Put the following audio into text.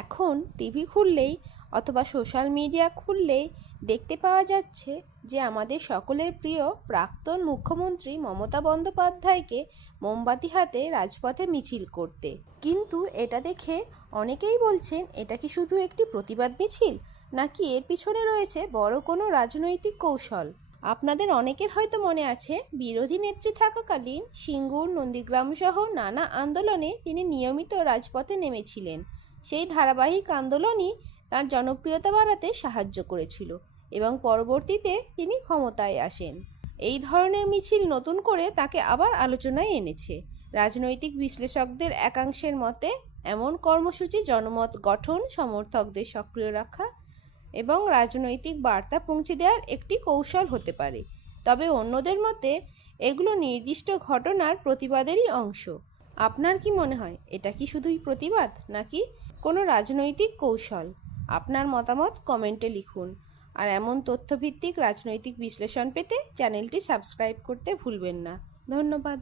এখন টিভি খুললেই অথবা সোশ্যাল মিডিয়া খুললেই দেখতে পাওয়া যাচ্ছে যে আমাদের সকলের প্রিয় প্রাক্তন মুখ্যমন্ত্রী মমতা বন্দ্যোপাধ্যায়কে মোমবাতি হাতে রাজপথে মিছিল করতে। কিন্তু এটা দেখে অনেকেই বলছেন, এটা কি শুধু একটি প্রতিবাদ মিছিল, নাকি এর পিছনে রয়েছে বড় কোনো রাজনৈতিক কৌশল? আপনাদের অনেকের হয়তো মনে আছে, বিরোধী নেত্রী থাকাকালীন সিঙ্গুর, নন্দীগ্রাম সহ নানা আন্দোলনে তিনি নিয়মিত রাজপথে নেমেছিলেন। সেই ধারাবাহিক আন্দোলনই তার জনপ্রিয়তা বাড়াতে সাহায্য করেছিল এবং পরবর্তীতে তিনি ক্ষমতায় আসেন। এই ধরনের মিছিল নতুন করে তাকে আবার আলোচনায় এনেছে। রাজনৈতিক বিশ্লেষকদের একাংশের মতে এমন কর্মসূচি জনমত গঠন, সমর্থকদের সক্রিয় রাখা এবং রাজনৈতিক বার্তা পৌঁছে দেওয়ার একটি কৌশল হতে পারে। তবে অন্যদের মতে এগুলো নির্দিষ্ট ঘটনার প্রতিবাদেরই অংশ। আপনার কি মনে হয়, এটা কি শুধুই প্রতিবাদ নাকি কোনো রাজনৈতিক কৌশল? আপনার মতামত কমেন্টে লিখুন। আর এমন তথ্যভিত্তিক রাজনৈতিক বিশ্লেষণ পেতে চ্যানেলটি সাবস্ক্রাইব করতে ভুলবেন না। ধন্যবাদ।